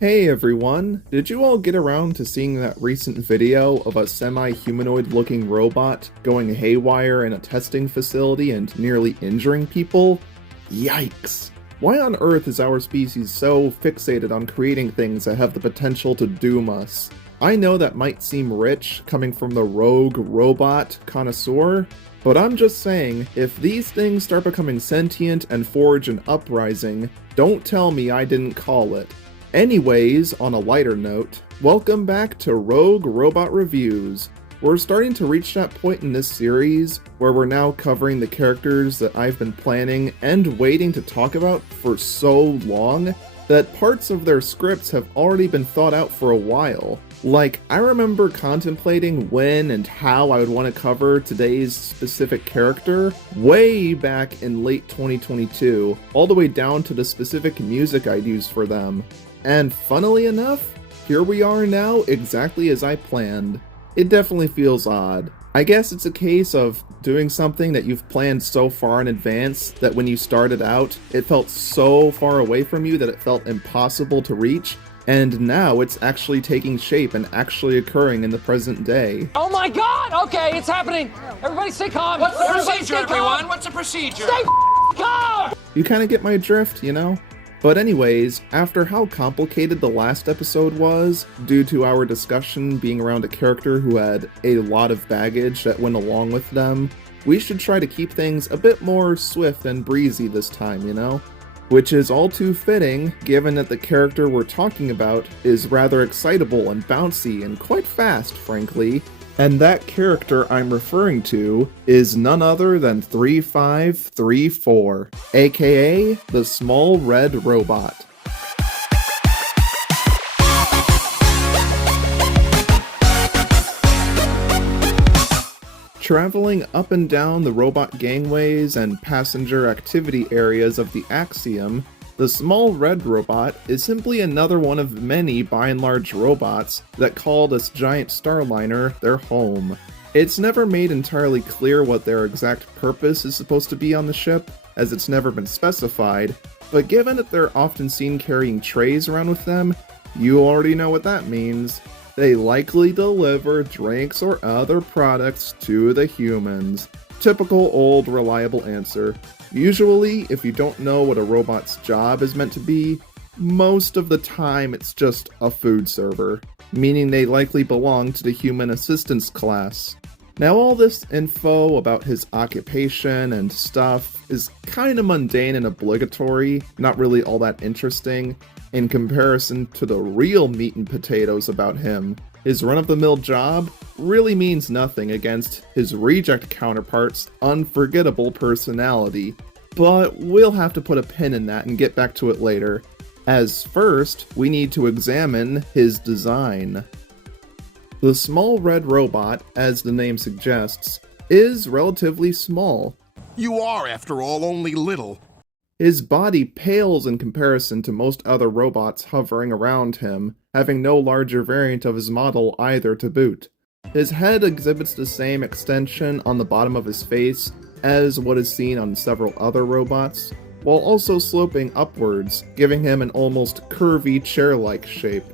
Hey everyone, did you all get around to seeing that recent video of a semi-humanoid looking robot going haywire in a testing facility and nearly injuring people? Yikes! Why on earth is our species so fixated on creating things that have the potential to doom us? I know that might seem rich coming from the rogue robot connoisseur, but I'm just saying, if these things start becoming sentient and forge an uprising, don't tell me I didn't call it. Anyways, on a lighter note, welcome back to Rogue Robot Reviews. We're starting to reach that point in this series where we're now covering the characters that I've been planning and waiting to talk about for so long that parts of their scripts have already been thought out for a while. Like, I remember contemplating when and how I would want to cover today's specific character way back in late 2022, all the way down to the specific music I'd use for them. And funnily enough, here we are now exactly as I planned. It definitely feels odd. I guess it's a case of doing something that you've planned so far in advance that when you started out, it felt so far away from you that it felt impossible to reach, and now it's actually taking shape and actually occurring in the present day. Oh my god! Okay, it's happening! Everybody stay calm! What's the Everybody procedure, stay everyone? calm. What's the procedure? Stay calm! You kinda get my drift, you know? But anyways, after how complicated the last episode was, due to our discussion being around a character who had a lot of baggage that went along with them, we should try to keep things a bit more swift and breezy this time, you know? Which is all too fitting, given that the character we're talking about is rather excitable and bouncy and quite fast, frankly. And that character I'm referring to is none other than 3534, aka the Small Red Robot. Traveling up and down the robot gangways and passenger activity areas of the Axiom, the Small Red Robot is simply another one of many by and large robots that call this giant starliner their home. It's never made entirely clear what their exact purpose is supposed to be on the ship, as it's never been specified, but given that they're often seen carrying trays around with them, you already know what that means. They likely deliver drinks or other products to the humans. Typical old reliable answer. Usually, if you don't know what a robot's job is meant to be, most of the time it's just a food server, meaning they likely belong to the human assistance class. Now all this info about his occupation and stuff is kinda mundane and obligatory, not really all that interesting, in comparison to the real meat and potatoes about him. His run-of-the-mill job really means nothing against his reject counterpart's unforgettable personality, but we'll have to put a pin in that and get back to it later, as first we need to examine his design. The Small Red Robot, as the name suggests, is relatively small. You are, after all, only little. His body pales in comparison to most other robots hovering around him, having no larger variant of his model either to boot. His head exhibits the same extension on the bottom of his face as what is seen on several other robots, while also sloping upwards, giving him an almost curvy chair-like shape.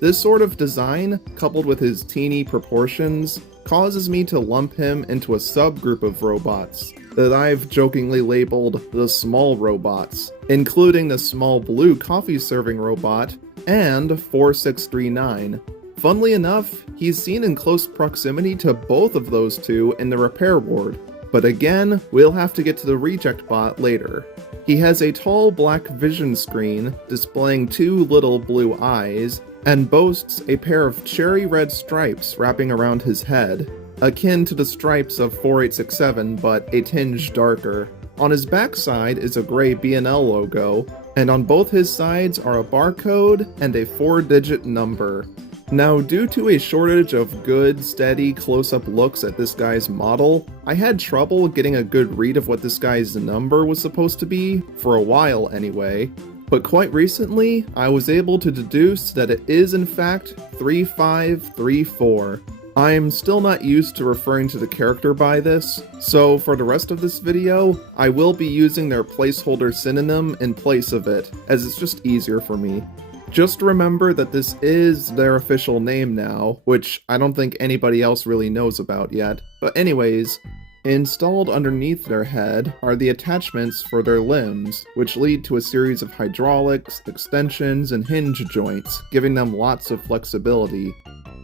This sort of design, coupled with his teeny proportions, causes me to lump him into a subgroup of robots that I've jokingly labeled the small robots, including the small blue coffee serving robot and 4639. Funnily enough, he's seen in close proximity to both of those two in the repair ward, but again, we'll have to get to the reject bot later. He has a tall black vision screen displaying two little blue eyes, and boasts a pair of cherry red stripes wrapping around his head, akin to the stripes of 4867 but a tinge darker. On his backside is a gray B&L logo, and on both his sides are a barcode and a 4-digit number. Now, due to a shortage of good, steady, close-up looks at this guy's model, I had trouble getting a good read of what this guy's number was supposed to be, for a while anyway. But quite recently, I was able to deduce that it is in fact 3534. I'm still not used to referring to the character by this, so for the rest of this video, I will be using their placeholder synonym in place of it, as it's just easier for me. Just remember that this is their official name now, which I don't think anybody else really knows about yet. But anyways, installed underneath their head are the attachments for their limbs, which lead to a series of hydraulics, extensions, and hinge joints, giving them lots of flexibility.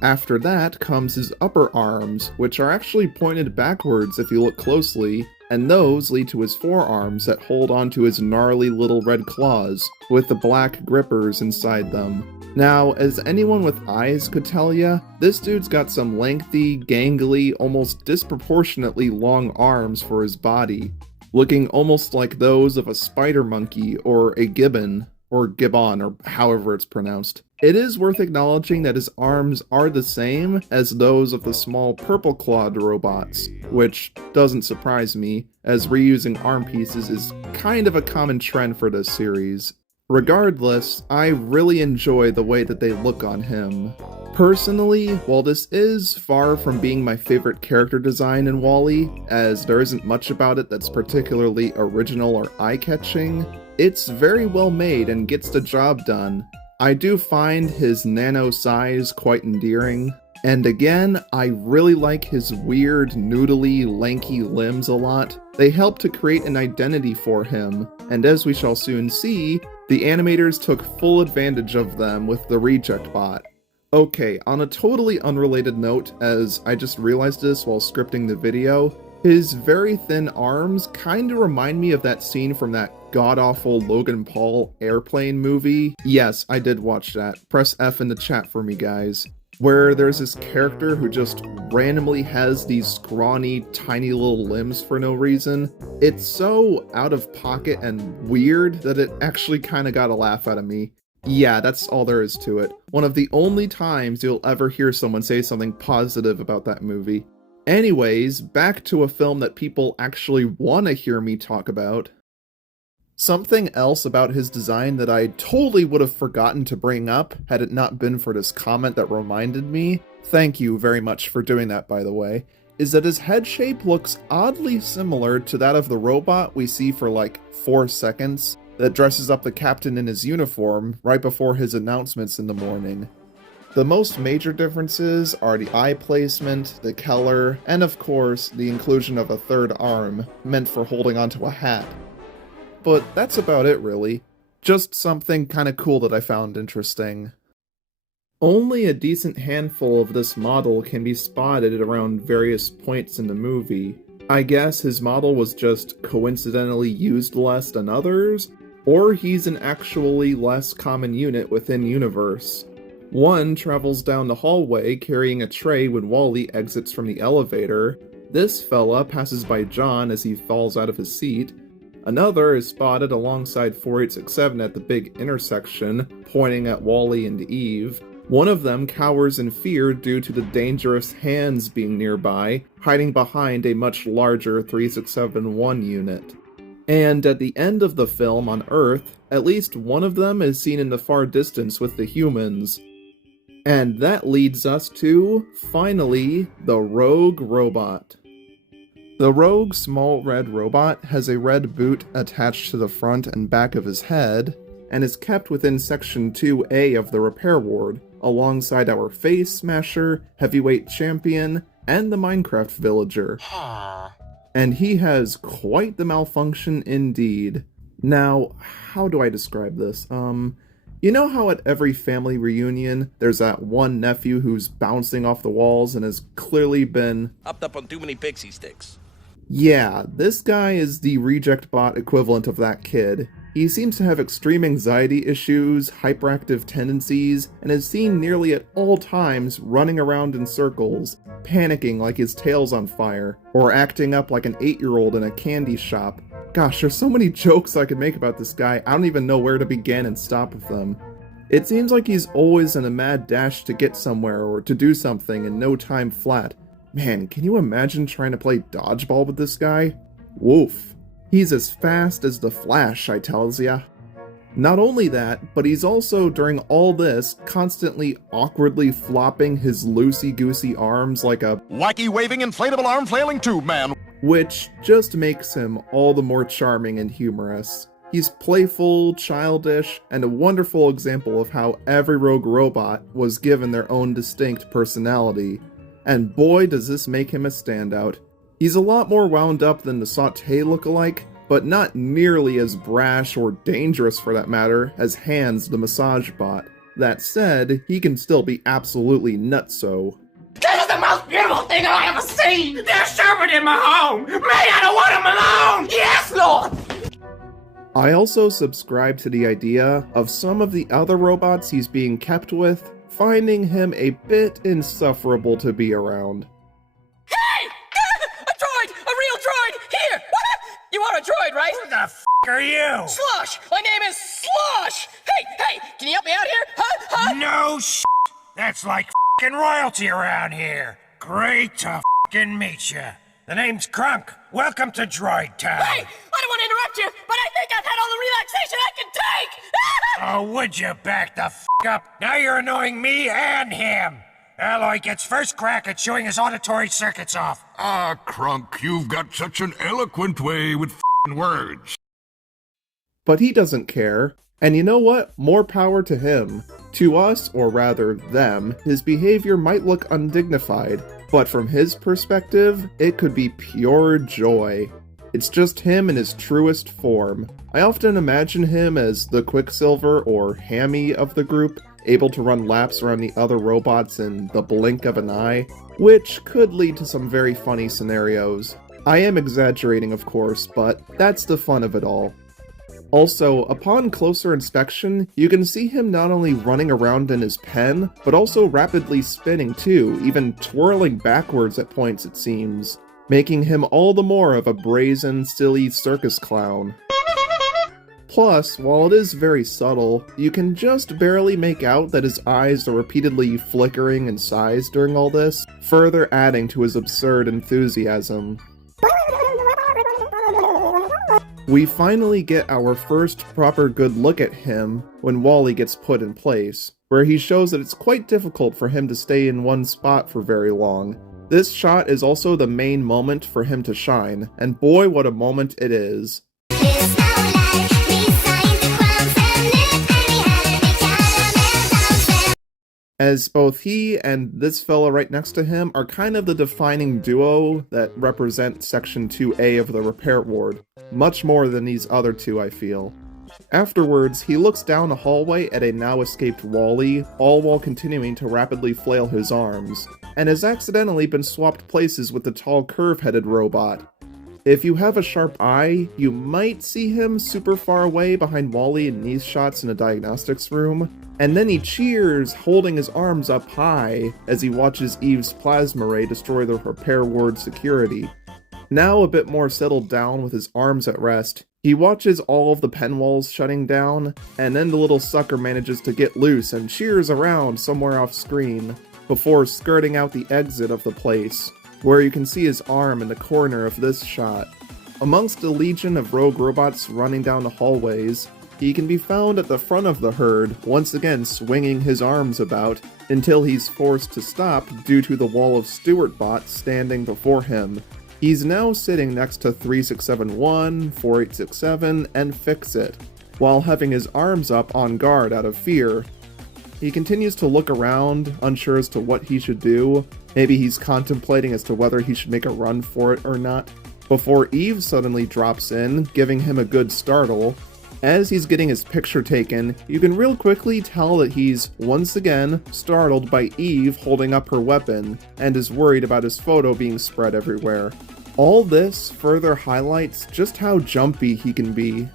After that comes his upper arms, which are actually pointed backwards if you look closely, and those lead to his forearms that hold onto his gnarly little red claws, with the black grippers inside them. Now, as anyone with eyes could tell ya, this dude's got some lengthy, gangly, almost disproportionately long arms for his body, looking almost like those of a spider monkey or a gibbon, or gibbon, or however it's pronounced. It is worth acknowledging that his arms are the same as those of the small purple-clawed robots, which doesn't surprise me, as reusing arm pieces is kind of a common trend for this series. Regardless, I really enjoy the way that they look on him. Personally, while this is far from being my favorite character design in WALL-E, as there isn't much about it that's particularly original or eye-catching, it's very well made and gets the job done. I do find his nano size quite endearing, and again, I really like his weird, noodly, lanky limbs a lot. They help to create an identity for him, and as we shall soon see, the animators took full advantage of them with the reject bot. Okay, on a totally unrelated note, as I just realized this while scripting the video, his very thin arms kinda remind me of that scene from that god-awful Logan Paul airplane movie. Yes, I did watch that. Press F in the chat for me, guys. Where there's this character who just randomly has these scrawny, tiny little limbs for no reason. It's so out of pocket and weird that it actually kinda got a laugh out of me. Yeah, that's all there is to it. One of the only times you'll ever hear someone say something positive about that movie. Anyways, back to a film that people actually want to hear me talk about. Something else about his design that I totally would have forgotten to bring up had it not been for this comment that reminded me, thank you very much for doing that by the way, is that his head shape looks oddly similar to that of the robot we see for like 4 seconds that dresses up the captain in his uniform right before his announcements in the morning. The most major differences are the eye placement, the color, and of course, the inclusion of a third arm, meant for holding onto a hat. But that's about it really. Just something kinda cool that I found interesting. Only a decent handful of this model can be spotted around various points in the movie. I guess his model was just coincidentally used less than others, or he's an actually less common unit within universe. One travels down the hallway carrying a tray when WALL-E exits from the elevator. This fella passes by John as he falls out of his seat. Another is spotted alongside 4867 at the big intersection, pointing at WALL-E and Eve. One of them cowers in fear due to the dangerous hands being nearby, hiding behind a much larger 3671 unit. And at the end of the film on Earth, at least one of them is seen in the far distance with the humans. And that leads us to, finally, the Rogue Robot. The Rogue small red robot has a red boot attached to the front and back of his head, and is kept within Section 2A of the repair ward, alongside our Face Smasher, Heavyweight Champion, and the Minecraft Villager. And he has quite the malfunction indeed. Now, how do I describe this? You know how at every family reunion, there's that one nephew who's bouncing off the walls and has clearly been Hopped up on too many pixie sticks. Yeah, this guy is the reject bot equivalent of that kid. He seems to have extreme anxiety issues, hyperactive tendencies, and is seen nearly at all times running around in circles, panicking like his tail's on fire, or acting up like an 8-year-old in a candy shop. Gosh, there's so many jokes I could make about this guy, I don't even know where to begin and stop with them. It seems like he's always in a mad dash to get somewhere or to do something in no time flat. Man, can you imagine trying to play dodgeball with this guy? Woof. He's as fast as the Flash, I tells ya. Not only that, but he's also, during all this, constantly awkwardly flopping his loosey-goosey arms like a Wacky waving inflatable arm flailing tube man. which just makes him all the more charming and humorous. He's playful, childish, and a wonderful example of how every rogue robot was given their own distinct personality. And boy does this make him a standout. He's a lot more wound up than the Sauté lookalike, but not nearly as brash or dangerous for that matter as Hans the massage bot. That said, he can still be absolutely nutso. This is the most beautiful thing I ever seen! They're serving in my home! Man, I don't want them alone! Yes, Lord! I also subscribe to the idea of some of the other robots he's being kept with, finding him a bit insufferable to be around. Hey! A droid! A real droid! Here! You want a droid, right? Who the f*** are you? Slosh! My name is Slosh! Hey! Can you help me out here? Huh? No sh**. That's like f***ing royalty around here. Great to f***ing meet you. The name's Crunk. Welcome to Droid Town. Hey! I don't want to interrupt you, but I think I've had all the relaxation I can take! Oh, would you back the f*** up? Now you're annoying me and him. Alloy gets first crack at showing his auditory circuits off. Ah, Crunk, you've got such an eloquent way with f***ing words. But he doesn't care. And you know what? More power to him. To us, or rather them, his behavior might look undignified, but from his perspective, it could be pure joy. It's just him in his truest form. I often imagine him as the Quicksilver or Hammy of the group, able to run laps around the other robots in the blink of an eye, which could lead to some very funny scenarios. I am exaggerating, of course, but that's the fun of it all. Also, upon closer inspection, you can see him not only running around in his pen, but also rapidly spinning too, even twirling backwards at points it seems, making him all the more of a brazen, silly circus clown. Plus, while it is very subtle, you can just barely make out that his eyes are repeatedly flickering in size during all this, further adding to his absurd enthusiasm. We finally get our first proper good look at him when Wally gets put in place, where he shows that it's quite difficult for him to stay in one spot for very long. This shot is also the main moment for him to shine, and boy what a moment it is. As both he and this fella right next to him are kind of the defining duo that represent Section 2A of the repair ward, much more than these other two I feel. Afterwards, he looks down the hallway at a now escaped Wally, all while continuing to rapidly flail his arms, and has accidentally been swapped places with the tall curve-headed robot. If you have a sharp eye, you might see him super far away behind Wally in these shots in a diagnostics room, and then he cheers, holding his arms up high as he watches Eve's plasma ray destroy the repair ward security. Now a bit more settled down with his arms at rest, he watches all of the pen walls shutting down, and then the little sucker manages to get loose and cheers around somewhere off screen, before skirting out the exit of the place, where you can see his arm in the corner of this shot. Amongst a legion of rogue robots running down the hallways, he can be found at the front of the herd, once again swinging his arms about, until he's forced to stop due to the wall of Stewart bots standing before him. He's now sitting next to 3671, 4867, and Fix-It, while having his arms up on guard out of fear. He continues to look around, unsure as to what he should do. Maybe he's contemplating as to whether he should make a run for it or not, before Eve suddenly drops in, giving him a good startle. As he's getting his picture taken, you can real quickly tell that he's, once again, startled by Eve holding up her weapon, and is worried about his photo being spread everywhere. All this further highlights just how jumpy he can be.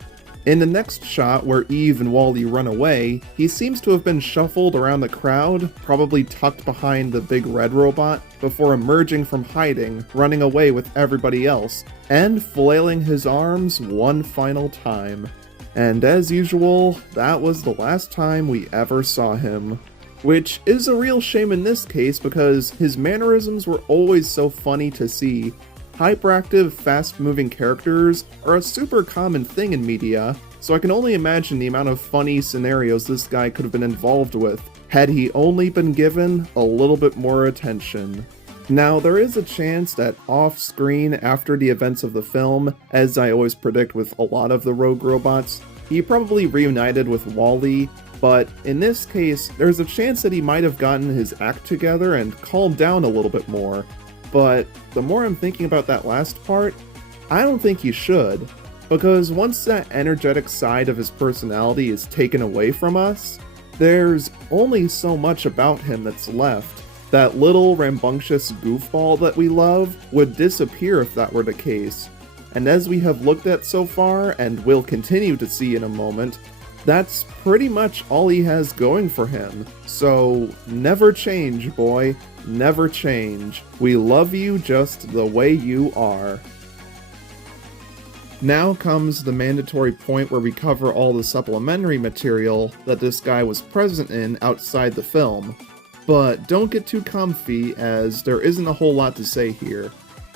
In the next shot, where Eve and Wally run away, he seems to have been shuffled around the crowd, probably tucked behind the big red robot, before emerging from hiding, running away with everybody else, and flailing his arms one final time. And as usual, that was the last time we ever saw him. Which is a real shame in this case because his mannerisms were always so funny to see. Hyperactive, fast-moving characters are a super common thing in media, so I can only imagine the amount of funny scenarios this guy could have been involved with, had he only been given a little bit more attention. Now, there is a chance that off-screen after the events of the film, as I always predict with a lot of the rogue robots, he probably reunited with Wall-E, but in this case, there's a chance that he might have gotten his act together and calmed down a little bit more. But the more I'm thinking about that last part, I don't think he should, because once that energetic side of his personality is taken away from us, there's only so much about him that's left. That little rambunctious goofball that we love would disappear if that were the case. And as we have looked at so far, and will continue to see in a moment, that's pretty much all he has going for him. So, never change, boy. Never change. We love you just the way you are. Now comes the mandatory point where we cover all the supplementary material that this guy was present in outside the film. But don't get too comfy, as there isn't a whole lot to say here.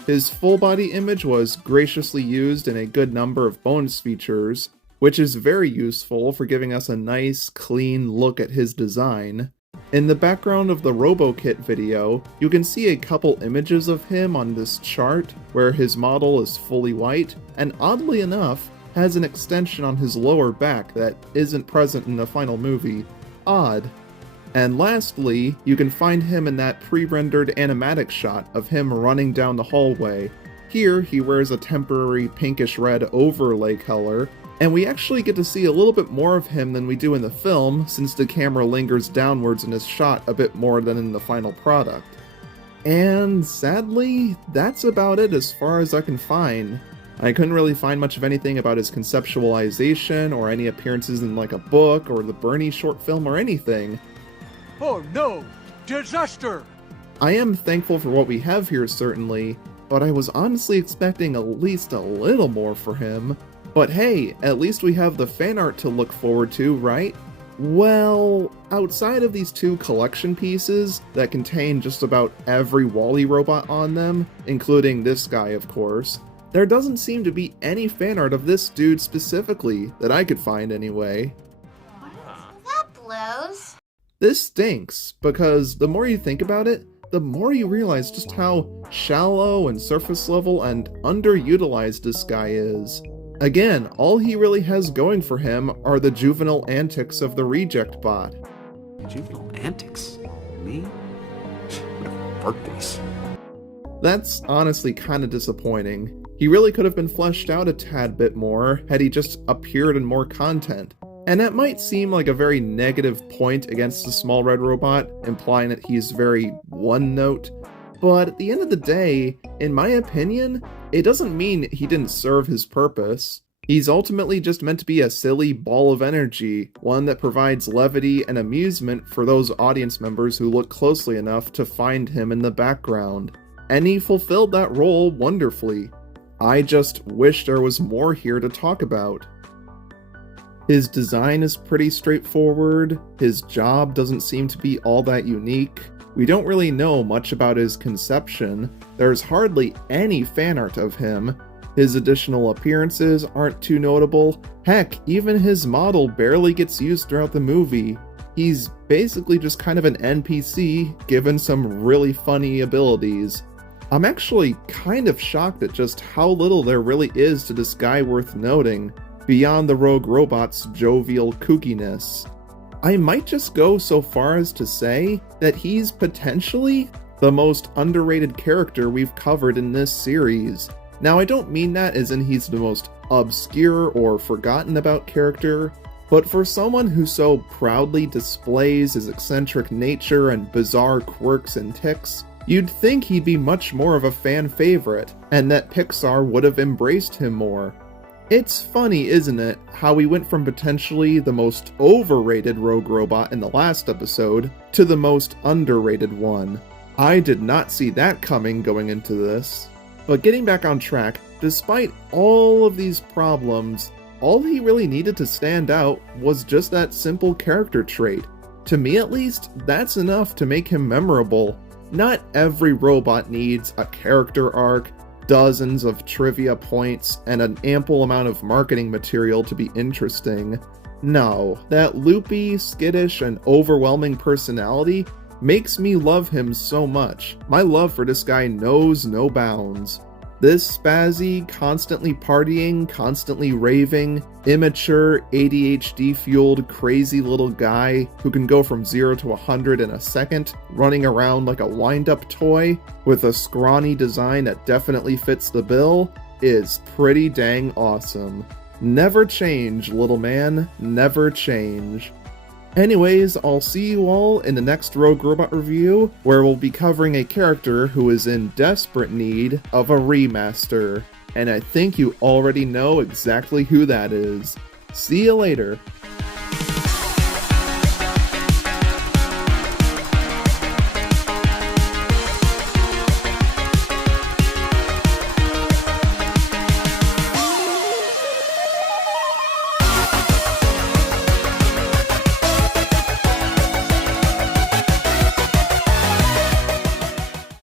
His full body image was graciously used in a good number of bonus features, which is very useful for giving us a nice, clean look at his design. In the background of the RoboKit video, you can see a couple images of him on this chart where his model is fully white, and oddly enough, has an extension on his lower back that isn't present in the final movie. Odd. And lastly, you can find him in that pre-rendered animatic shot of him running down the hallway. Here, he wears a temporary pinkish-red overlay color, and we actually get to see a little bit more of him than we do in the film, since the camera lingers downwards in this shot a bit more than in the final product. And sadly, that's about it as far as I can find. I couldn't really find much of anything about his conceptualization, or any appearances in like a book, or the Bernie short film, or anything. Oh no! Disaster! I am thankful for what we have here, certainly, but I was honestly expecting at least a little more for him. But hey, at least we have the fan art to look forward to, right? Well, outside of these two collection pieces that contain just about every Wall-E robot on them, including this guy of course, there doesn't seem to be any fan art of this dude specifically, that I could find anyway. That blows. This stinks, because the more you think about it, the more you realize just how shallow and surface level and underutilized this guy is. Again, all he really has going for him are the juvenile antics of the reject bot. Juvenile antics? Me? What a fart face. That's honestly kinda disappointing. He really could have been fleshed out a tad bit more had he just appeared in more content. And that might seem like a very negative point against the small red robot, implying that he's very one-note, but at the end of the day, in my opinion, it doesn't mean he didn't serve his purpose. He's ultimately just meant to be a silly ball of energy, one that provides levity and amusement for those audience members who look closely enough to find him in the background. And he fulfilled that role wonderfully. I just wish there was more here to talk about. His design is pretty straightforward, his job doesn't seem to be all that unique, we don't really know much about his conception, there's hardly any fan art of him, his additional appearances aren't too notable, heck, even his model barely gets used throughout the movie. He's basically just kind of an NPC, given some really funny abilities. I'm actually kind of shocked at just how little there really is to this guy worth noting, beyond the rogue robot's jovial kookiness. I might just go so far as to say that he's potentially the most underrated character we've covered in this series. Now, I don't mean that as in he's the most obscure or forgotten about character, but for someone who so proudly displays his eccentric nature and bizarre quirks and tics, you'd think he'd be much more of a fan favorite, and that Pixar would have embraced him more. It's funny, isn't it, how we went from potentially the most overrated rogue robot in the last episode to the most underrated one. I did not see that coming going into this. But getting back on track, despite all of these problems, all he really needed to stand out was just that simple character trait. To me at least, that's enough to make him memorable. Not every robot needs a character arc, dozens of trivia points, and an ample amount of marketing material to be interesting. No, that loopy, skittish, and overwhelming personality makes me love him so much. My love for this guy knows no bounds. This spazzy, constantly partying, constantly raving, immature, ADHD-fueled, crazy little guy who can go from 0 to 100 in a second, running around like a wind-up toy, with a scrawny design that definitely fits the bill, is pretty dang awesome. Never change, little man. Never change. Anyways, I'll see you all in the next Rogue Robot review, where we'll be covering a character who is in desperate need of a remaster. And I think you already know exactly who that is. See you later.